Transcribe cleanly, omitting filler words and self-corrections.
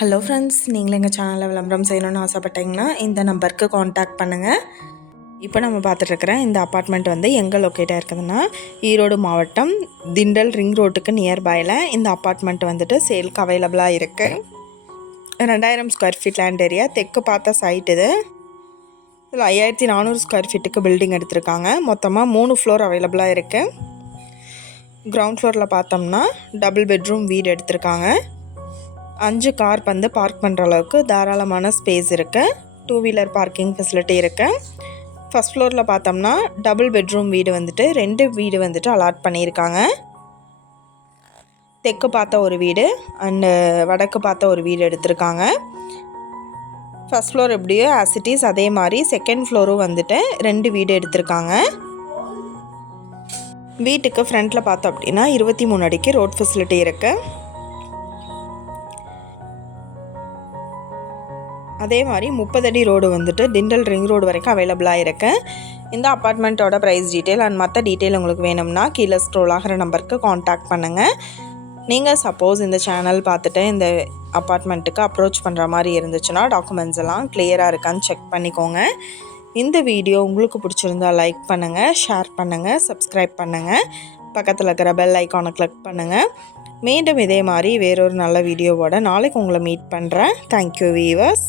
Hello friends, நீங்களும் எங்கள் சேனலில் விளம்பரம் செய்யணும்னு ஆசைப்பட்டீங்கன்னா இந்த நம்பருக்கு காண்டாக்ட் பண்ணுங்கள். இப்போ நம்ம பார்த்துட்ருக்குற இந்த அப்பார்ட்மெண்ட் வந்து எங்கே லொக்கேட்டாக இருக்குதுன்னா ஈரோடு மாவட்டம் திண்டல் ரிங் ரோட்டுக்கு நியர்பையில் இந்த அப்பார்ட்மெண்ட் வந்துட்டு சேலுக்கு அவைலபிளாக இருக்குது. 2000 ஸ்கொயர் ஃபீட் லேண்ட் ஏரியா, தெற்கு பார்த்த சைட் இது. இதில் 5400 ஸ்கொயர் ஃபீட்டுக்கு பில்டிங் எடுத்திருக்காங்க. மொத்தமாக 3 ஃப்ளோர் அவைலபிளாக இருக்குது. கிரவுண்ட் ஃப்ளோரில் பார்த்தோம்னா டபுள் பெட்ரூம் வீடு எடுத்திருக்காங்க. 5 கார் வந்து பார்க் பண்ணுற அளவுக்கு தாராளமான ஸ்பேஸ் இருக்குது. 2 வீலர் பார்க்கிங் ஃபெசிலிட்டி இருக்குது. ஃபஸ்ட் ஃப்ளோரில் பார்த்தோம்னா டபுள் பெட்ரூம் வீடு வந்துட்டு 2 வீடு வந்துட்டு அலாட் பண்ணியிருக்காங்க. தெற்கு பார்த்த ஒரு வீடு அண்டு வடக்கு பார்த்த ஒரு வீடு எடுத்திருக்காங்க. ஃபஸ்ட் ஃப்ளோர் எப்படியோ ஆசிட்டிஸ் அதே மாதிரி செகண்ட் ஃப்ளோரும் வந்துட்டு 2 வீடு எடுத்திருக்காங்க. வீட்டுக்கு ஃப்ரண்ட்டில் பார்த்தோம் அப்படின்னா 23 அடிக்கு ரோட் ஃபெசிலிட்டி இருக்குது. அதே மாதிரி 30 அடி ரோடு வந்துட்டு திண்டல் ரிங் ரோடு வரைக்கும் அவைலபிளாக இருக்குது. இந்த அப்பார்ட்மெண்ட்டோட ப்ரைஸ் டீட்டெயில் அண்ட் மற்ற டீட்டெயில் உங்களுக்கு வேணும்னா கீழே ஸ்க்ரோல் ஆகிற நம்பருக்கு காண்டாக்ட் பண்ணுங்கள். நீங்கள் சப்போஸ் இந்த சேனல் பார்த்துட்டு இந்த அப்பார்ட்மெண்ட்டுக்கு அப்ரோச் பண்ணுற மாதிரி இருந்துச்சுன்னா டாக்குமெண்ட்ஸ் எல்லாம் கிளியராக இருக்கான்னு செக் பண்ணிக்கோங்க. இந்த வீடியோ உங்களுக்கு பிடிச்சிருந்தால் லைக் பண்ணுங்கள், ஷேர் பண்ணுங்கள், சப்ஸ்கிரைப் பண்ணுங்கள், பக்கத்தில் இருக்கிற பெல் ஐக்கானை கிளிக் பண்ணுங்கள். மீண்டும் இதே மாதிரி வேறொரு நல்ல வீடியோவோட நாளைக்கு உங்களை மீட் பண்ணுறேன். Thank you viewers.